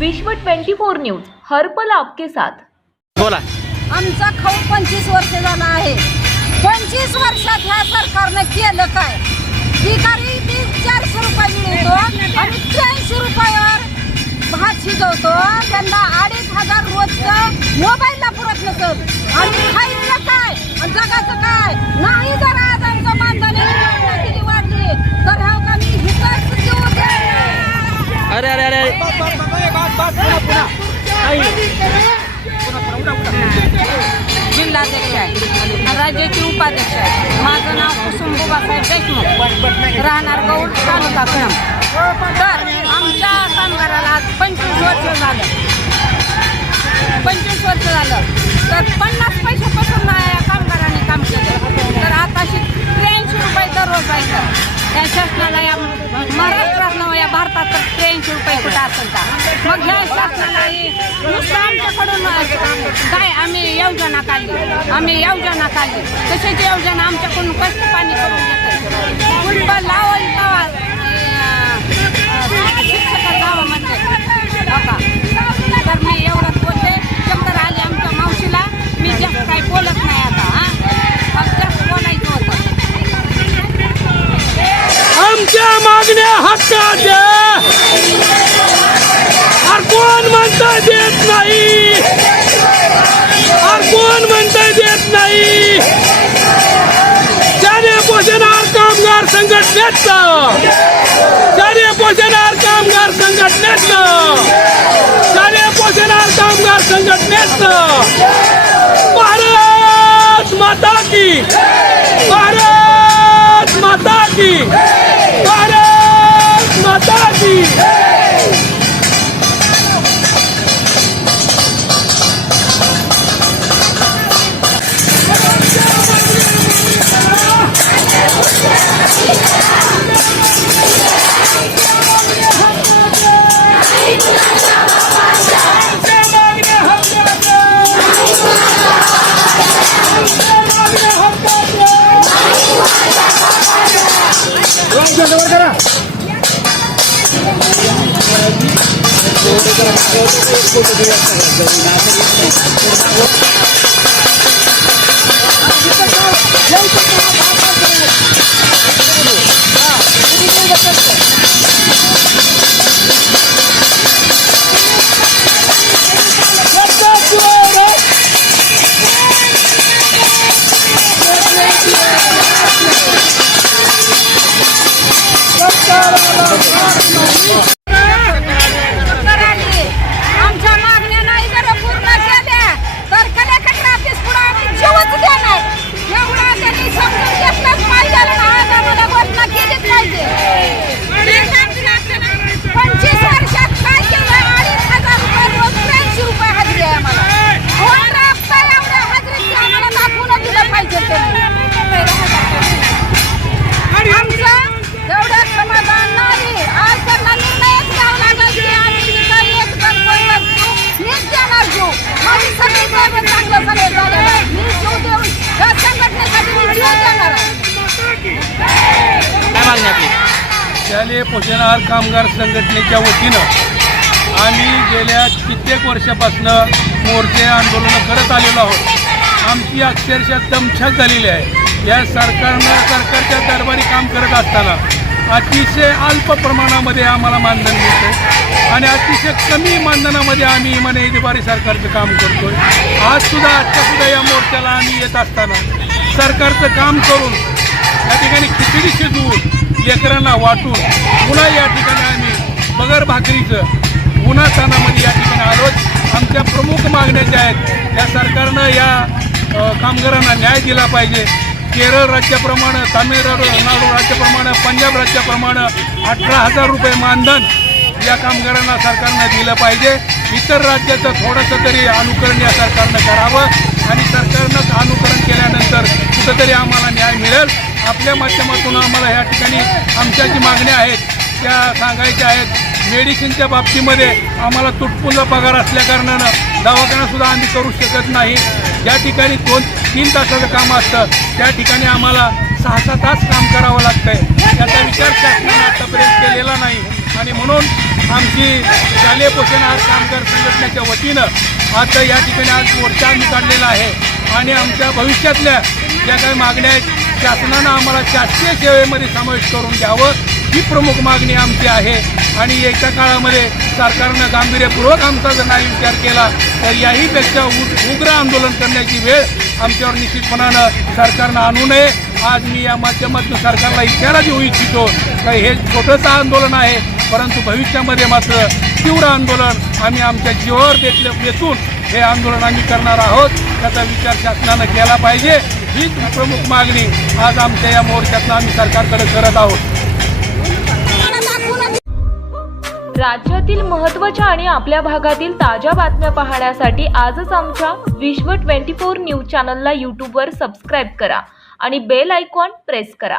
विश्व 24 न्यूज हर्पल आपके साथ. बोला. आमचा खाऊ पंचवीस वर्ष झाला आहे. पंचवीस वर्षात ह्या सरकारनं केलं काय? भिकारी ती चारशे रुपये मिळतो आणि त्र्याऐंशी रुपयावर भात शिजवतो. त्यांना अडीच हजार रोजचं मोबाईलला पुरत नसत. आणि खायचं काय? आणि जगाचं काय? नाही जर जिल्हाध्यक्ष आहे. राज्याची उपाध्यक्ष आहे. माझं नाव कुसुमबुबासाहेब देशमुख. राहणार गौड तालुका कळम तर आमच्या कामगाराला आज पंचवीस वर्ष झालं. पंचवीस वर्ष झालं. तर पन्नास पैशापासून ना या कामगाराने काम केलं. तर आताशी त्र्याऐंशी रुपये दररोज आहे तर. त्या शासनाला या ऐंशी रुपये कुठं असेल का? मग ह्या शासनाला नुसतं आमच्याकडून काय आम्ही योजना काढली. आम्ही योजना काढली. कशाची योजना आमच्याकडून कष्ट पाणी करून घेते कुटुंब लावल गावा शिक्षक गावा म्हणजे. हो तर मी एवढंच बोलते. चक्कर आली आमच्या मावशीला. मी जास्त काही बोलत नाही आता हा? जास्त बोलायचं होतं. आमच्या मागण्या हक्काच्या. म्हणता देत नाही. अरे कोण म्हणता देत नाही? ज्याने पोषणार कामगार संघटनेच. ज्याने पोषणार तर मागणी आपली. शालेय पोषणाहार कामगार संघटनेच्या वतीनं आम्ही गेल्या कित्येक वर्षापासून मोर्चे आंदोलनं करत आलेलो आहोत. आमची अक्षरशः दमछाक झालेली आहे. या सरकारनं सरकारच्या दरबारी काम करत असताना अतिशय अल्प प्रमाणामध्ये आम्हाला मानधन मिळतं आणि अतिशय कमी मानधनामध्ये आम्ही इमाने इतबारी सरकारचं काम करतोय. आजसुद्धा आजच्यासुद्धा या मोर्चाला आम्ही येत असताना सरकारचं काम करून या ठिकाणी खिचडी शिजवून लेकरांना वाटून पुन्हा या ठिकाणी आम्ही बगर भाकरीचं उन्हातानामध्ये या ठिकाणी आलोच आमच्या प्रमुख मागण्या ज्या आहेत या सरकारनं या कामगारांना न्याय दिला पाहिजे. केरळ राज्याप्रमाणे तामिळनाडू राज्याप्रमाणे पंजाब राज्याप्रमाणे अठरा हजार रुपये मानधन या कामगारांना सरकारनं दिलं पाहिजे. इतर राज्याचं थोडंसं तरी अनुकरण या सरकारनं करावं आणि सरकारनं अनुकरण केल्यानंतर कुठंतरी आम्हाला न्याय मिळेल. आपल्या माध्यमातून आम्हाला या ठिकाणी आमच्या जी मागण्या आहेत त्या सांगायच्या आहेत. मेडिसिनच्या बाबतीमध्ये आम्हाला तुटपुंजा पगार असल्याकारणानं दवाखानासुद्धा आम्ही करू शकत नाही. ज्या ठिकाणी दोन तीन तासाचं काम असतं त्या ठिकाणी आम्हाला सहा सहा तास काम करावं लागतं आहे याचा विचार शासनाने आतापर्यंत केलेला नाही. आणि म्हणून आमची शालेय पोषण आहार कामगार संघटनेच्या वतीनं आता या ठिकाणी आज मोर्चा आम्ही काढलेला आहे. आणि आमच्या भविष्यातल्या ज्या काही मागण्या आहेत शासनानं आम्हाला शासकीय सेवेमध्ये समावेश करून घ्यावं ही प्रमुख मागणी आमची आहे. आणि येत्या काळामध्ये सरकारनं गांभीर्यपूर्वक आमचा जर नाही विचार केला तर याहीपेक्षा उग्र आंदोलन करण्याची वेळ आमच्यावर निश्चितपणानं सरकारनं आणू नये. आज मी या माध्यमातून सरकारला इशारा देऊ इच्छितो का हे छोटंसं आंदोलन आहे परंतु भविष्यामध्ये मात्र तीव्र आंदोलन आम्ही आमच्या जीवावर देतले वेचून हे आंदोलन आम्ही करणार आहोत त्याचा विचार शासनानं केला पाहिजे. हीच प्रमुख मागणी आज आमच्या या मोर्चातनं आम्ही सरकारकडे करत आहोत. राज्यातील महत्त्वाच्या आणि आपल्या भागातील ताज्या बातम्या पाहण्यासाठी आजच आमच्या विश्व ट्वेंटी फोर न्यूज चॅनलला यूट्यूबवर सबस्क्राईब करा आणि बेल आयकॉन प्रेस करा.